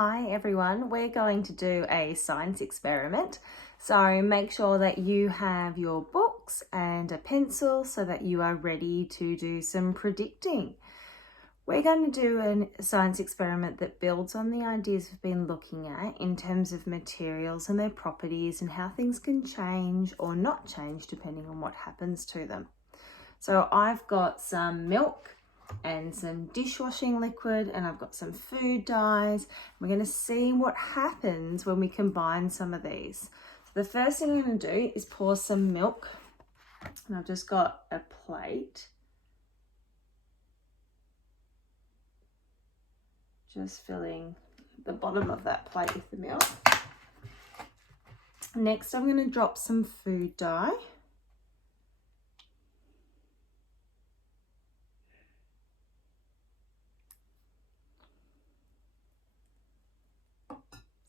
Hi everyone, we're going to do a science experiment. So make sure that you have your books and a pencil so that you are ready to do some predicting. We're going to do a science experiment that builds on the ideas we've been looking at in terms of materials and their properties and how things can change or not change depending on what happens to them. So I've got some milk and some dishwashing liquid, and I've got some food dyes. We're going to see what happens when we combine some of these. So the first thing I'm going to do is pour some milk, and I've just got a plate. Just filling the bottom of that plate with the milk. Next, I'm going to drop some food dye.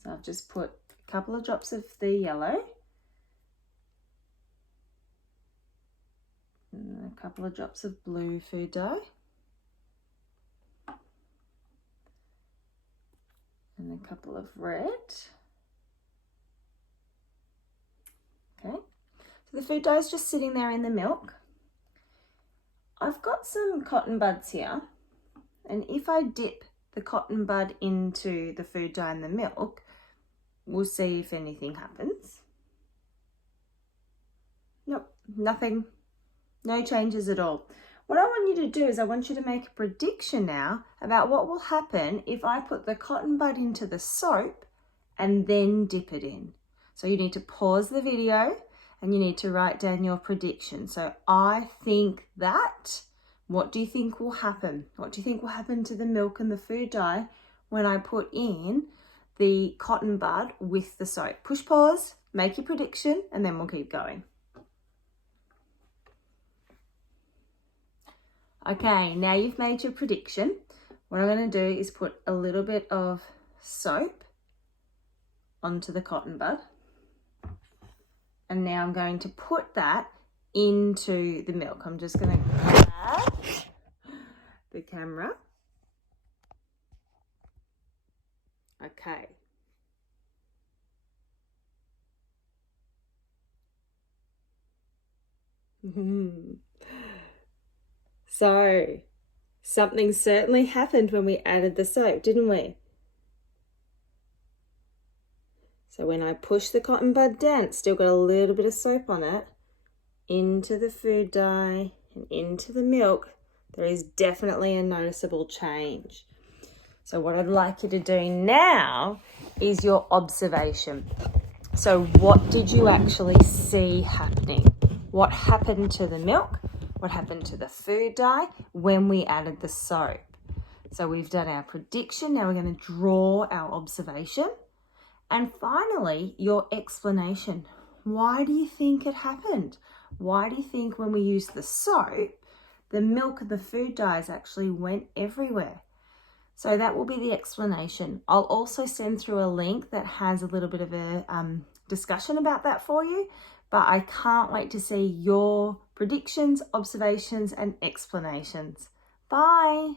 So I've just put a couple of drops of the yellow and a couple of drops of blue food dye and a couple of red. Okay, so the food dye is just sitting there in the milk. I've got some cotton buds here, and if I dip the cotton bud into the food dye and the milk, we'll see if anything happens. Nope, nothing, no changes at all. What I want you to do is I want you to make a prediction now about what will happen if I put the cotton bud into the soap and then dip it in. So you need to pause the video and you need to write down your prediction. So I think that, what do you think will happen? What do you think will happen to the milk and the food dye when I put in the cotton bud with the soap? Push pause, make your prediction, and then we'll keep going. Okay, now you've made your prediction. What I'm going to do is put a little bit of soap onto the cotton bud. And now I'm going to put that into the milk. I'm just going to grab the camera. Okay. So, something certainly happened when we added the soap, didn't we? So when I push the cotton bud down, it's still got a little bit of soap on it, into the food dye and into the milk, there is definitely a noticeable change. So what I'd like you to do now is your observation. So what did you actually see happening? What happened to the milk? What happened to the food dye when we added the soap? So we've done our prediction. Now we're going to draw our observation. And finally, your explanation. Why do you think it happened? Why do you think when we used the soap, the milk and the food dyes actually went everywhere? So that will be the explanation. I'll also send through a link that has a little bit of a discussion about that for you, but I can't wait to see your predictions, observations, and explanations. Bye.